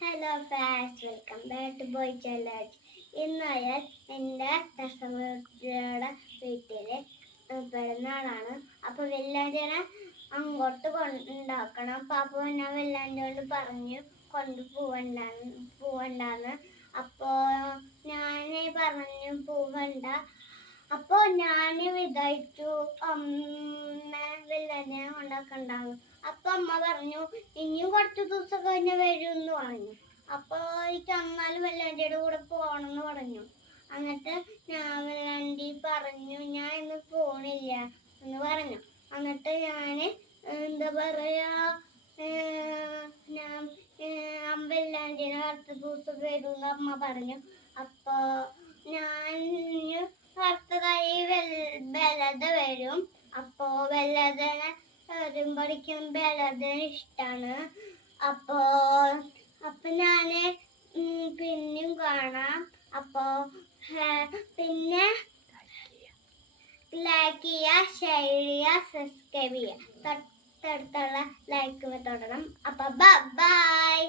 Hello friends, welcome back to boy challenge. ഇന്നായാൽ എൻ്റെ രസമുടെ വീട്ടില് പിറന്നാളാണ്. അപ്പോൾ വെല്ലാഞ്ചനെ അങ്ങോട്ട് കൊണ്ടാക്കണം. പാപ്പ ഞാൻ വെല്ലാഞ്ചോട് പറഞ്ഞു പോവണ്ടാന്ന്. അപ്പോൾ ഞാൻ പറഞ്ഞു പോവണ്ട. അപ്പോൾ ഞാൻ വിചാരിച്ചു അമ്മ വെല്ലാഞ്ചനെ കൊണ്ടാക്കണ്ടാന്ന്. അപ്പൊ അമ്മ പറഞ്ഞു ഇനിയും കുറച്ച് ദിവസം കഴിഞ്ഞ് വരുമെന്ന് പറഞ്ഞു. അപ്പോൾ എനിക്ക് അന്നാലും വെല്ലാണ്ടിയുടെ കൂടെ പോകണമെന്ന് പറഞ്ഞു. എന്നിട്ട് ഞാൻ വെല്ലാണ്ടി പറഞ്ഞു ഞാൻ ഇന്ന് പോണില്ല എന്ന് പറഞ്ഞു. എന്നിട്ട് ഞാൻ എന്താ പറയാ, ഞാൻ വെല്ലാണ്ടിനെ അടുത്ത ദിവസം വരുമെന്ന് അമ്മ പറഞ്ഞു. അപ്പോൾ ഞാൻ അടുത്തതായി ബലത വരും. അപ്പോൾ ബലതനെ വരുമ്പോഴേക്കും ബലതന് ഇഷ്ടമാണ്. അപ്പൊ ഞാൻ പിന്നെയും കാണാം. അപ്പോൾ പിന്നെ ലൈക്ക് ചെയ്യുക, ഷെയർ ചെയ്യുക, സബ്സ്ക്രൈബ് ചെയ്യുക. തൊട്ടടുത്തുള്ള ലൈക്ക് തുടരണം. അപ്പോൾ ബൈ.